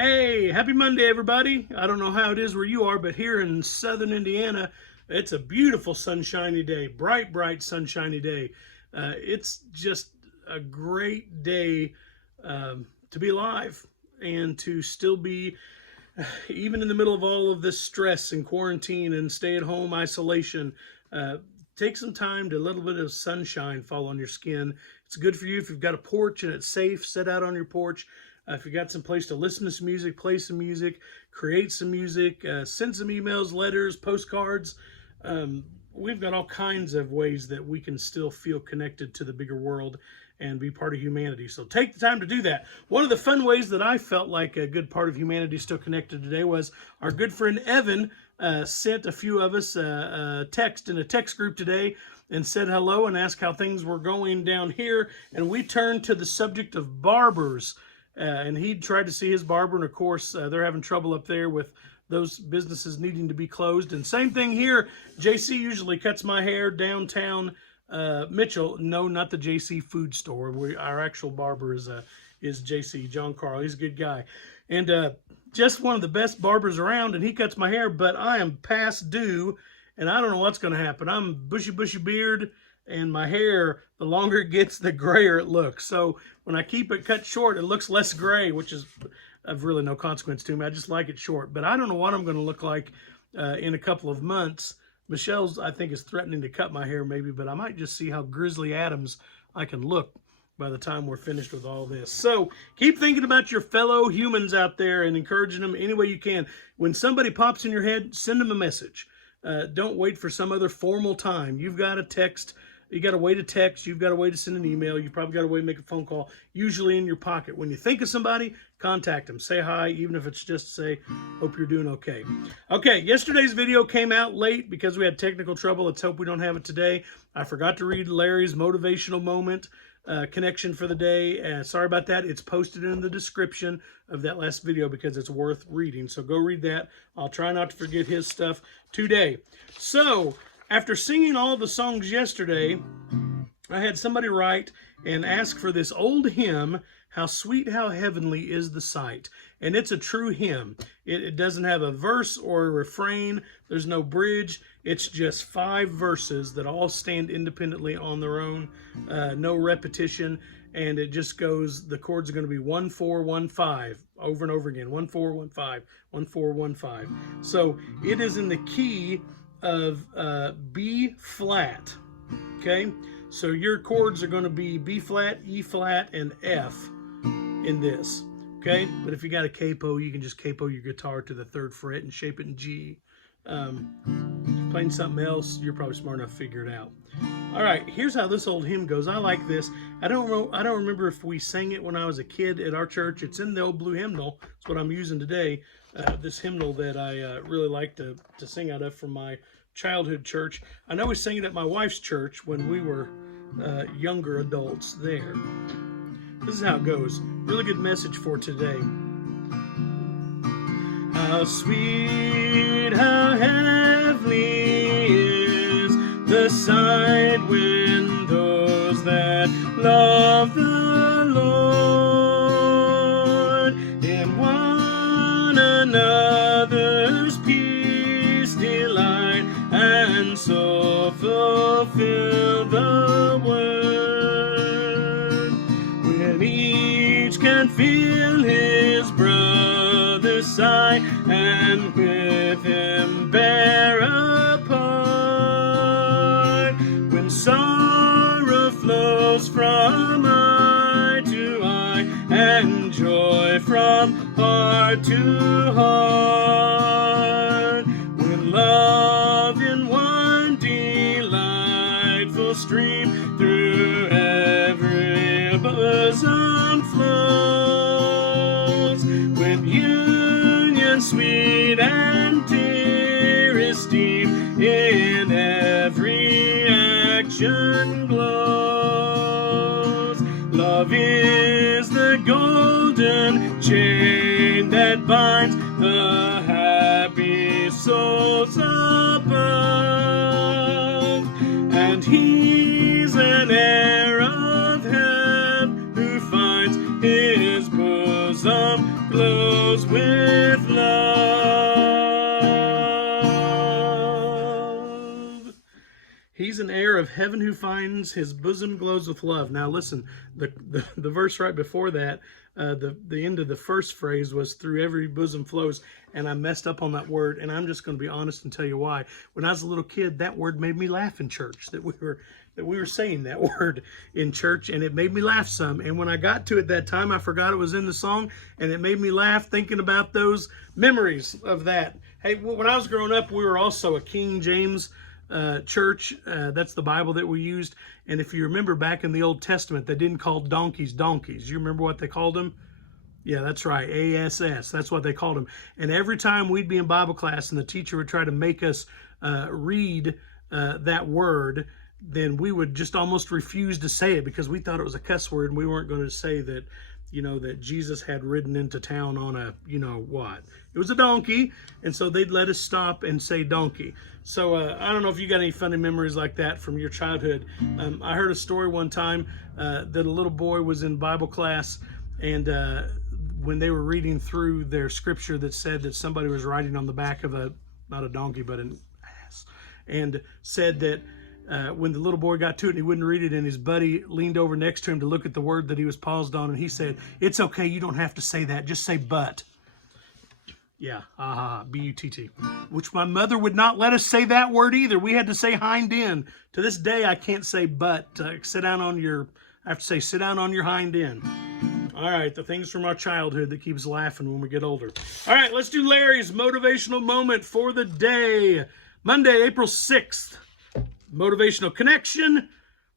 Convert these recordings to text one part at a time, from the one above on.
Hey, happy Monday, everybody. I don't know how it is where you are, but here in southern Indiana, it's a beautiful sunshiny day, bright, bright sunshiny day. It's just a great day to be alive and to still be, even in the middle of all of this stress and quarantine and stay-at-home isolation. Take some time to let a little bit of sunshine fall on your skin. It's good for you if you've got a porch and it's safe. Sit out on your porch. If you got some place to listen to some music, play some music, create some music, send some emails, letters, postcards. We've got all kinds of ways that we can still feel connected to the bigger world and be part of humanity. So take the time to do that. One of the fun ways that I felt like a good part of humanity still connected today was our good friend Evan sent a few of us a text in a text group today and said hello and asked how things were going down here. And we turned to the subject of barbers. And he tried to see his barber, and of course, they're having trouble up there with those businesses needing to be closed. And same thing here. JC usually cuts my hair downtown Mitchell. No, not the JC food store. Our actual barber is JC, John Carl. He's a good guy. And just one of the best barbers around, and he cuts my hair, but I am past due, and I don't know what's going to happen. I'm bushy beard, and my hair, the longer it gets, the grayer it looks. So when I keep it cut short, it looks less gray, which is of really no consequence to me. I just like it short. But I don't know what I'm going to look like in a couple of months. Michelle's, I think, is threatening to cut my hair maybe, but I might just see how Grizzly Adams I can look by the time we're finished with all this. So keep thinking about your fellow humans out there and encouraging them any way you can. When somebody pops in your head, send them a message. Don't wait for some other formal time. You've got to text. You got a way to text. You've got a way to send an email. You probably got a way to make a phone call, usually in your pocket. When you think of somebody, contact them. Say hi, even if it's just to say, hope you're doing okay. Okay, yesterday's video came out late because we had technical trouble. Let's hope we don't have it today. I forgot to read Larry's motivational moment connection for the day. Sorry about that. It's posted in the description of that last video because it's worth reading. So go read that. I'll try not to forget his stuff today. So after singing all the songs yesterday, I had somebody write and ask for this old hymn, How Sweet, How Heavenly is the Sight. And it's a true hymn. It doesn't have a verse or a refrain. There's no bridge. It's just 5 verses that all stand independently on their own. No repetition. And it just goes, the chords are going to be 1, 4, 1, 5 over and over again. 1, 4, 1, 5, 1, 4, 1, 5. So it is in the key of B flat. Okay, so your chords are going to be B flat, E flat, and F in this. Okay, but if you got a capo, you can just capo your guitar to the 3rd fret and shape it in G. Playing something else, you're probably smart enough to figure it out. All right, here's how this old hymn goes. I like this. I don't remember if we sang it when I was a kid at our church. It's in the old blue hymnal. It's what I'm using today. This hymnal that I really like to sing out of from my childhood church. I know we sang it at my wife's church when we were younger adults there. This is how it goes. Really good message for today. How sweet, how heavenly is the sight when those that love the Lord in one another's peace delight, and so fulfill the word. When each can feel his brother's sight, and with him bear a part. When sorrow flows from eye to eye, and joy from heart to heart. When love in one delightful stream through every bosom flows, with union sweet and dear esteem in every action glows. Love is the golden chain that binds the happy souls above, and he's an heir of heaven who finds his bosom glows with love. He's an heir of heaven who finds his bosom glows with love. Now listen, the verse right before that, the end of the first phrase was through every bosom flows, and I messed up on that word, and I'm just going to be honest and tell you why. When I was a little kid, that word made me laugh in church, that we were saying that word in church, and it made me laugh some. And when I got to it that time, I forgot it was in the song, and it made me laugh thinking about those memories of that. Hey, when I was growing up, we were also a King James church. That's the Bible that we used. And if you remember back in the Old Testament, they didn't call donkeys donkeys. You remember what they called them? Yeah, that's right, ASS. That's what they called them. And every time we'd be in Bible class and the teacher would try to make us read that word, then we would just almost refuse to say it because we thought it was a cuss word, and we weren't going to say that, you know, that Jesus had ridden into town on a, you know what. It was a donkey, and so they'd let us stop and say donkey. So I don't know if you got any funny memories like that from your childhood. I heard a story one time that a little boy was in Bible class, and when they were reading through their scripture that said that somebody was riding on the back of not a donkey, but an ass, and said that when the little boy got to it and he wouldn't read it, and his buddy leaned over next to him to look at the word that he was paused on, and he said, "It's okay, you don't have to say that, just say but." Yeah, B-U-T-T. Which my mother would not let us say that word either. We had to say hind end. To this day, I can't say but. I have to say sit down on your hind end. All right, the things from our childhood that keep us laughing when we get older. All right, let's do Larry's motivational moment for the day. Monday, April 6th. Motivational connection.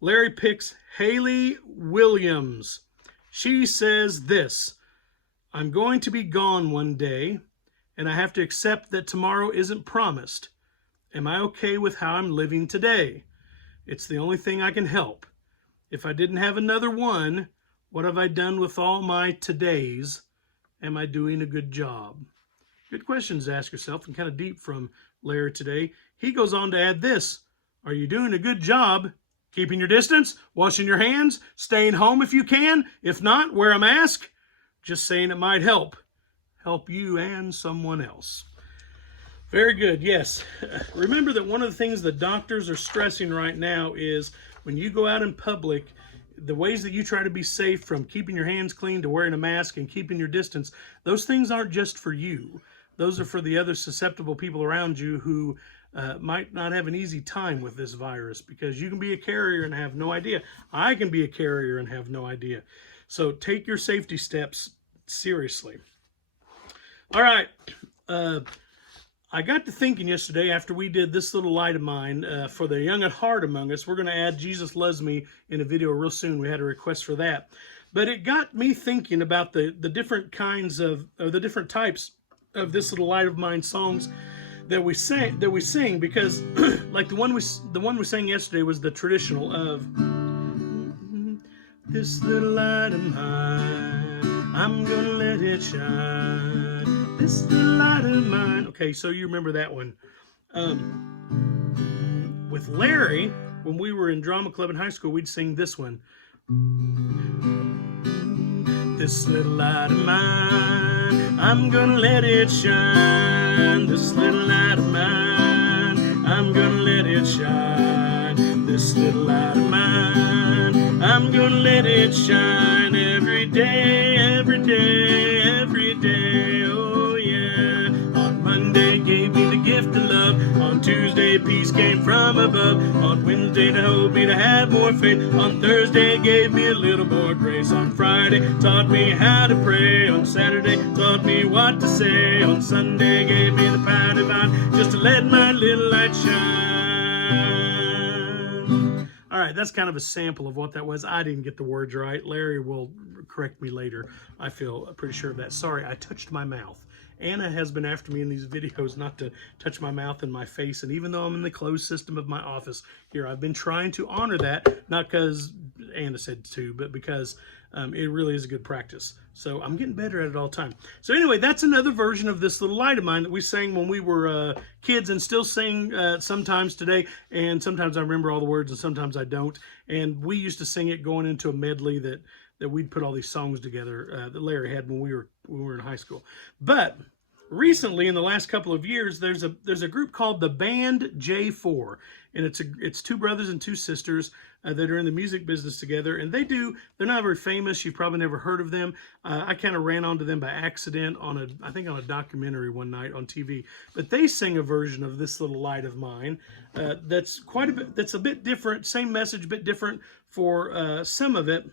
Larry picks Haley Williams. She says this: "I'm going to be gone one day, and I have to accept that tomorrow isn't promised. Am I okay with how I'm living today? It's the only thing I can help. If I didn't have another one, what have I done with all my todays? Am I doing a good job?" Good questions to ask yourself, and kind of deep from Larry today. He goes on to add this: "Are you doing a good job keeping your distance, washing your hands, staying home if you can? If not, wear a mask. Just saying it might help you and someone else." Very good. Yes. Remember that one of the things the doctors are stressing right now is when you go out in public, the ways that you try to be safe, from keeping your hands clean to wearing a mask and keeping your distance, those things aren't just for you. Those are for the other susceptible people around you who might not have an easy time with this virus, because you can be a carrier and have no idea. I can be a carrier and have no idea. So take your safety steps seriously. All right. I got to thinking yesterday after we did this little light of mine for the young at heart among us. We're going to add Jesus Loves Me in a video real soon. We had a request for that. But it got me thinking about the different kinds of, or the different types of this little light of mine songs that we sing, because like the one we sang yesterday was the traditional of "This little light of mine, I'm gonna let it shine. This little light of mine." Okay, so you remember that one. With Larry, when we were in drama club in high school, we'd sing this one. "This little light of mine, I'm gonna let it shine. This little light of mine, I'm gonna let it shine. This little light of mine, I'm gonna let it shine every day, every day, every day. Oh yeah." On Monday gave me the gift of love. On Tuesday peace came from above. On Wednesday told me to have more faith. On Thursday gave me a little more grace. On Friday taught me how to pray. On Saturday taught me what to say. On Sunday gave me the power divine just to let my little light shine. All right, that's kind of a sample of what that was. I didn't get the words right. Larry will correct me later. I feel pretty sure of that. Sorry, I touched my mouth. Anna has been after me in these videos not to touch my mouth and my face, and even though I'm in the closed system of my office here, I've been trying to honor that, not because Anna said to, but because it really is a good practice. So I'm getting better at it all the time. So anyway, that's another version of this little light of mine that we sang when we were kids, and still sing sometimes today, and sometimes I remember all the words and sometimes I don't. And we used to sing it going into a medley that that we'd put all these songs together that Larry had when we were in high school. But recently, in the last couple of years, there's a group called the Band J4, and it's two brothers and two sisters that are in the music business together, and they're not very famous. You've probably never heard of them. I kind of ran onto them by accident I think on a documentary one night on TV. But they sing a version of This Little Light of Mine that's a bit different, same message, bit different for some of it.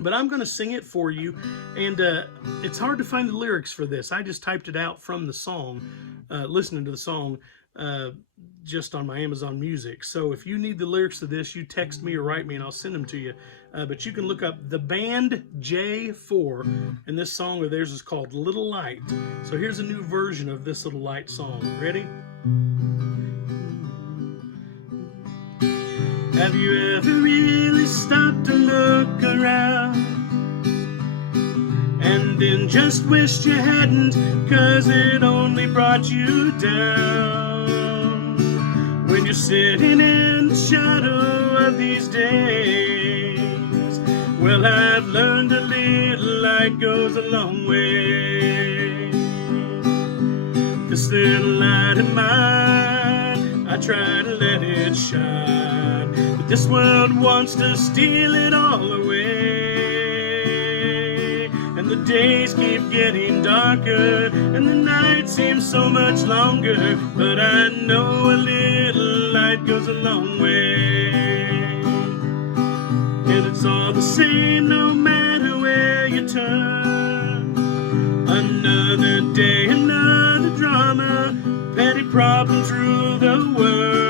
But I'm going to sing it for you, and it's hard to find the lyrics for this. I just typed it out from the song, listening to the song, just on my Amazon Music. So if you need the lyrics to this, you text me or write me, and I'll send them to you. But you can look up the Band J4, and this song of theirs is called Little Light. So here's a new version of This Little Light song. Ready? Have you ever really stopped to look around and then just wished you hadn't, 'cause it only brought you down? When you're sitting in the shadow of these days, well, I've learned a little light goes a long way. This little light of mine, I try to let it shine. This world wants to steal it all away, and the days keep getting darker, and the night seems so much longer, but I know a little light goes a long way, and it's all the same no matter where you turn. Another day, another drama, petty problems rule the world.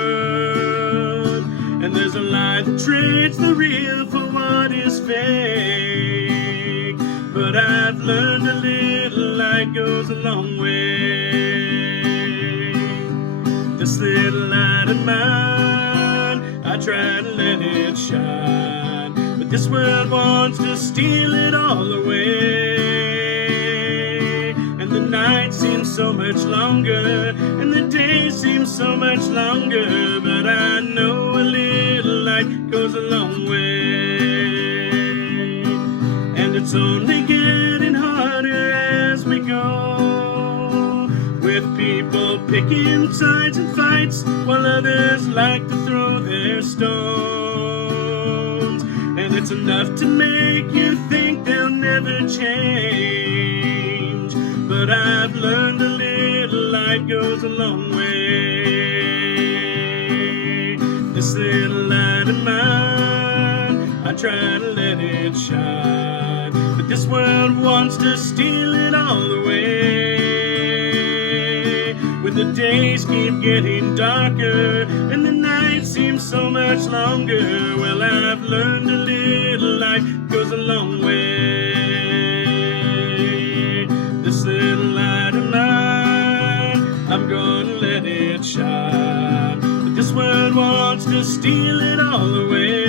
And there's a lie that trades the real for what is fake. But I've learned a little light goes a long way. This little light of mine, I try to let it shine, but this world wants to steal it all away. And the night seems so much longer, and the day seems so much longer, but I know a little light goes a long way. And it's only getting harder as we go, with people picking sides and fights, while others like to throw their stones. And it's enough to make you think they'll never change, but I've learned a little light goes a long way. This little light of mine, I try to let it shine, but this world wants to steal it all away. When the days keep getting darker, and the night seems so much longer, well, I've learned a little light goes a long way. This little light of mine, I'm gonna let it shine, but this world wants to steal it all away.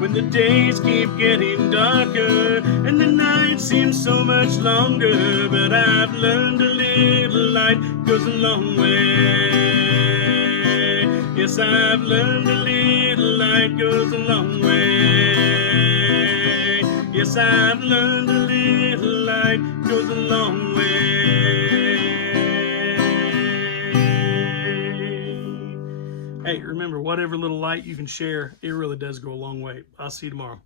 When the days keep getting darker, and the night seems so much longer, but I've learned a little light goes a long way. Yes, I've learned a little light goes a long way. Yes, I've learned a little light goes a long way. Hey, remember, whatever little light you can share, it really does go a long way. I'll see you tomorrow.